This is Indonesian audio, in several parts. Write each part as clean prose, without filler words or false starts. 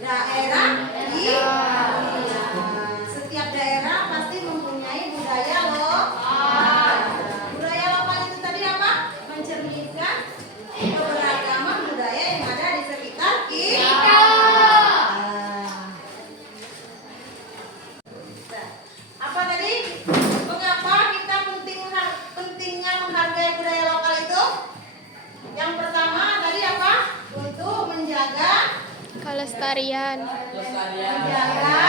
daerah di setiap daerah pasti mempunyai budaya lokal. Budaya lokal itu tadi apa? Mencerminkan keberagaman budaya yang ada di sekitar kita. Apa tadi? Mengapa kita pentingnya menghargai budaya lokal itu? Yang pertama tadi apa? Untuk menjaga Kelestarian. menjaga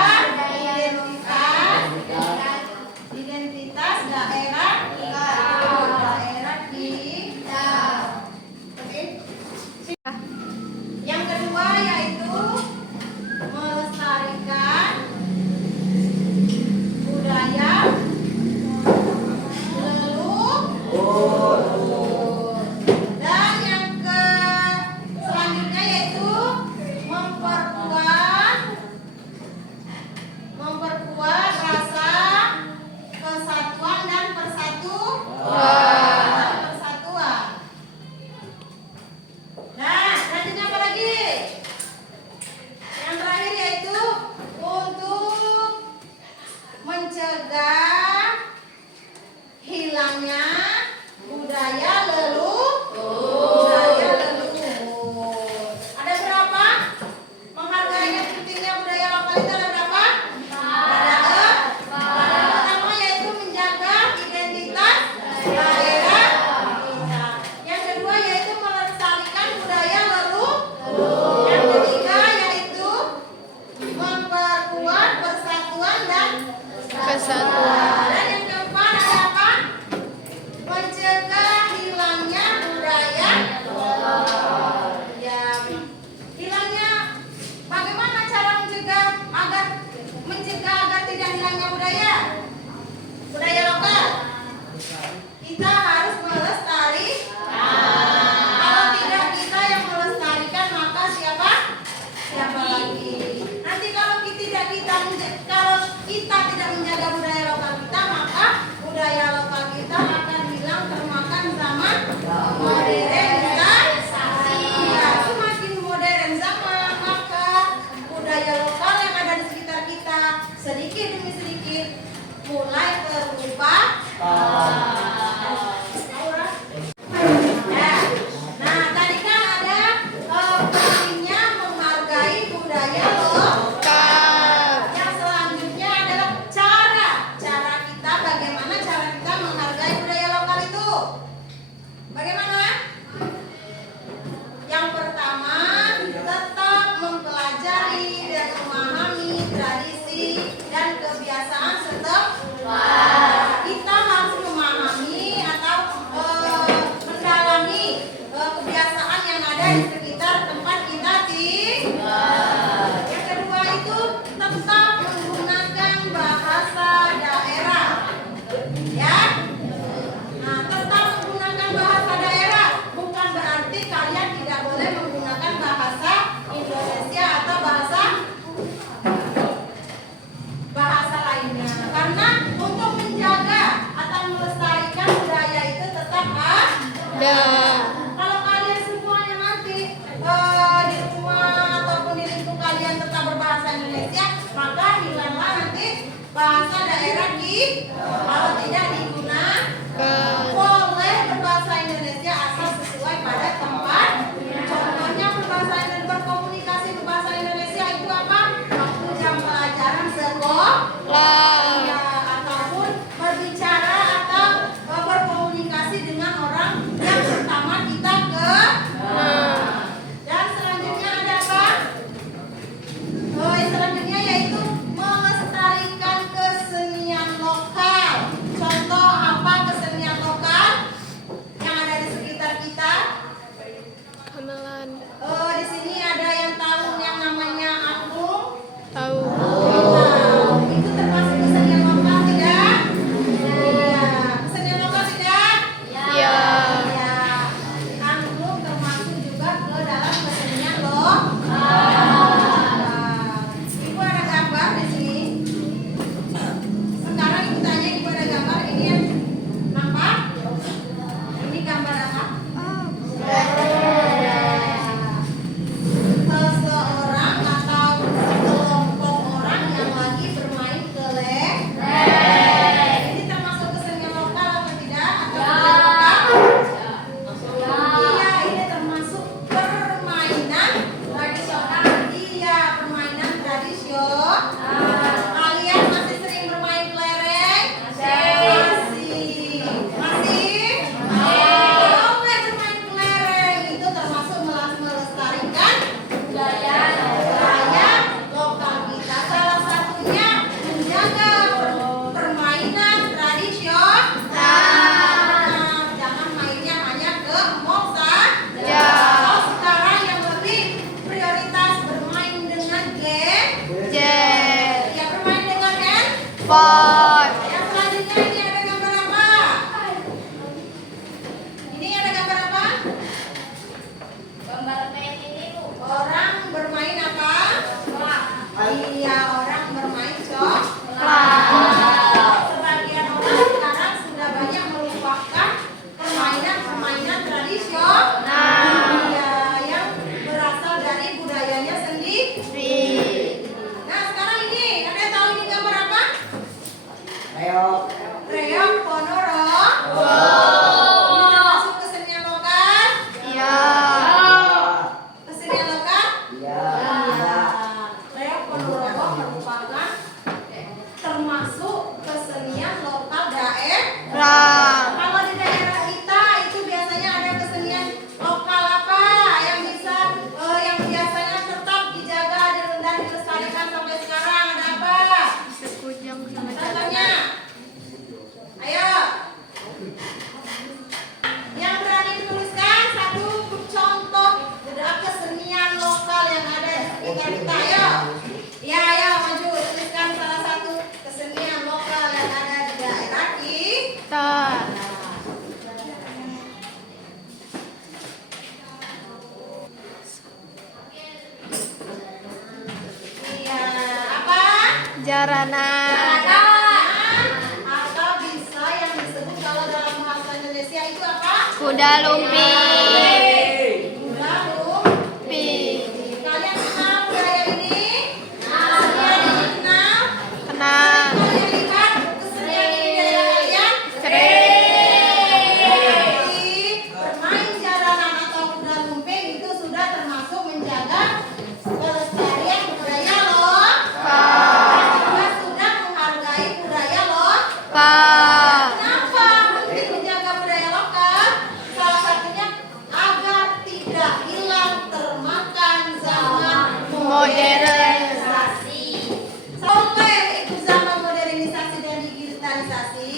identitas daerah kita. Oke. Yang kedua yaitu melestarikan budaya leluhur. Dan yang selanjutnya yaitu memperkuat rasa kesatuan dan persatuan. Nah, selanjutnya apa lagi? Yang terakhir yaitu untuk mencegah hilangnya budaya leluhur. Ada berapa? Menghargai pentingnya budaya lokal itu ada berapa? Pertama yaitu menjaga identitas daerah kita. Yang kedua yaitu melestarikan budaya leluhur. Yang ketiga yaitu memperkuat persatuan dan Kesatuan. Dan yang keempat ada apa? Mencegah hilangnya budaya ya, hilangnya. Bagaimana cara mencegah agar tidak hilangnya budaya lokal? Kita harus melestarikan. Kalau tidak kita yang melestarikan, maka siapa lagi? Nanti kalau kita tidak menjaga budaya lokal kita, maka budaya lokal kita akan hilang termakan zaman modernisasi. Ya, semakin modern zaman, maka budaya lokal yang ada di sekitar kita sedikit demi sedikit mulai terlupakan. Nah, tadi kan ada pentingnya menghargai budaya lokal. Yang selanjutnya adalah cara kita, bagaimana cara kita menghargai budaya lokal itu. Bagaimana? Yang pertama, tetap mempelajari dan memahami tradisi dan kebiasaan setempat. Kita harus memahami atau mendalami kebiasaan yang ada di sekitar tempat kita tinggal. Yang kedua itu tetap menggunakan bahasa daerah. Ya. Nah, tetap menggunakan bahasa daerah bukan berarti kalian tidak boleh menggunakan bahasa Indonesia atau bahasa lainnya. Karena untuk menjaga atau melestarikan budaya itu tetap ada. Kalau kalian semuanya nanti di rumah ataupun di lingkup kalian tetap berbahasa Indonesia, maka hilanglah nanti bahasa daerah kalau tidak digunakan. Boleh berbahasa Indonesia asal sesuai pada tempat. Contohnya berkomunikasi berbahasa Indonesia itu apa? Waktu jam pelajaran sekolah. Ya, ataupun berbicara atau berkomunikasi dengan orang yang pertama kita dan selanjutnya ada apa? Selanjutnya yaitu melestarikan kesenian lokal. Contoh apa kesenian lokal? Phone. Yang selanjutnya ini ada gambar apa? Ini ada gambar apa? Gambar main ini Bu. Orang bermain apa? Iya, orang bermain coklat. Sebagian orang sekarang sudah banyak melupakan permainan-permainan tradisional. Iya, yang berasal dari budayanya sendiri. Nah, sekarang ini, ada yang tahu ini gambar apa? Reog Ponorogo. Ini termasuk kesenian lokal? Ya. Kesenian lokal? Reog Ponorogo merupakan termasuk kesenian lokal daerah. Kalau di daerah kita itu biasanya ada kesenian lokal apa yang biasanya tetap dijaga dan dilestarikan sampai sekarang, ada apa? Sekujang sama Contohnya, ayo, yang berani menuliskan satu contoh kesenian lokal yang ada di sekitar kita, ayo. Ya, ayo maju tuliskan salah satu kesenian lokal yang ada di daerah kita. Iya, apa? Jarana. Ada atau bisa yang disebut kalau dalam bahasa Indonesia itu apa? Kuda lumping. Kuda lumping. Kalian kenal budaya ini? Kalian ini kenal? Kenal. Kalian lihat kesenian ini di daerah kalian? Berarti bermain jaranan atau kuda lumping itu sudah termasuk menjaga kelestarian budaya loh. Juga sudah menghargai budaya loh. Kenapa penting menjaga budaya lokal? Salah satunya agar tidak hilang termakan zaman modernisasi. Boleh itu zaman modernisasi dan digitalisasi,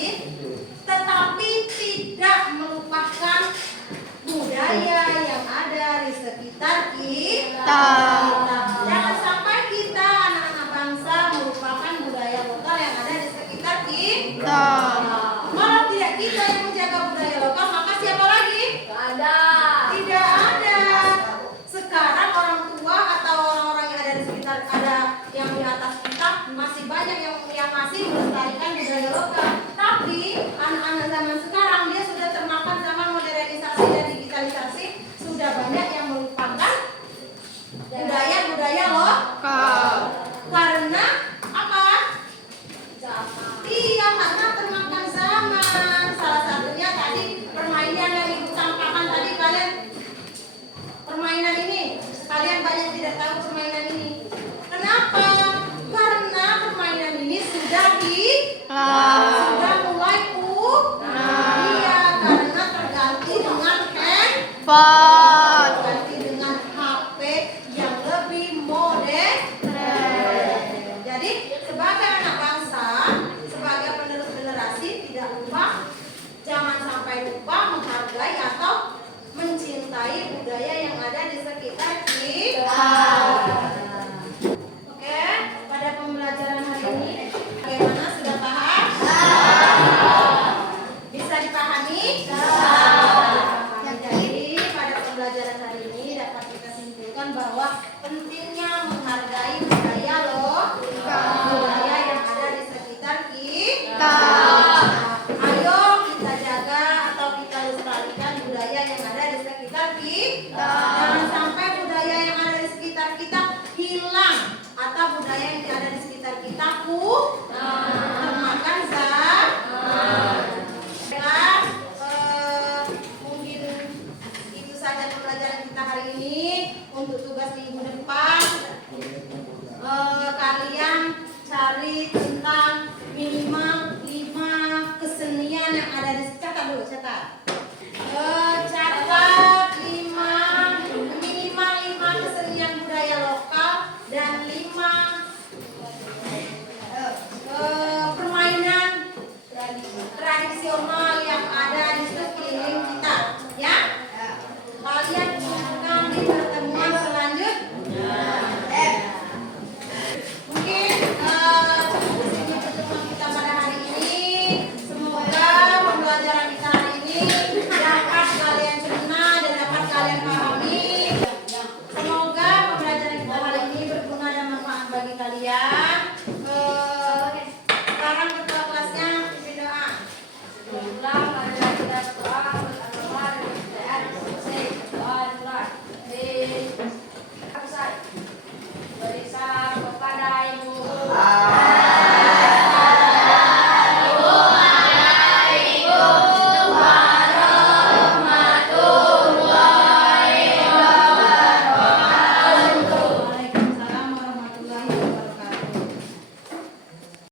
tetapi tidak melupakan budaya yang ada di sekitar kita. Jangan sampai kita anak-anak bangsa melupakan budaya lokal yang ada di sekitar kita. Kalau tidak kita yang menjaga budaya lokal, maka siapa lagi? Tidak ada. Sekarang orang tua atau orang-orang yang ada di sekitar, ada yang di atas kita, masih banyak yang masih melestarikan budaya lokal. Tapi anak-anak zaman sekarang dia sudah termakan zaman modernisasi dan digitalisasi, sudah banyak yang melupakan budaya-budaya lokal. Karena apa? Iya, karena termakan zaman. Salah satunya tadi permainan yang ibu sampaikan tadi, kalian permainan ini kalian banyak tidak tahu permainan ini. Kenapa? Karena permainan ini sudah mulai iya, karena terganti dengan Phone. terganti dengan HP yang lebih modern. Jadi sebagai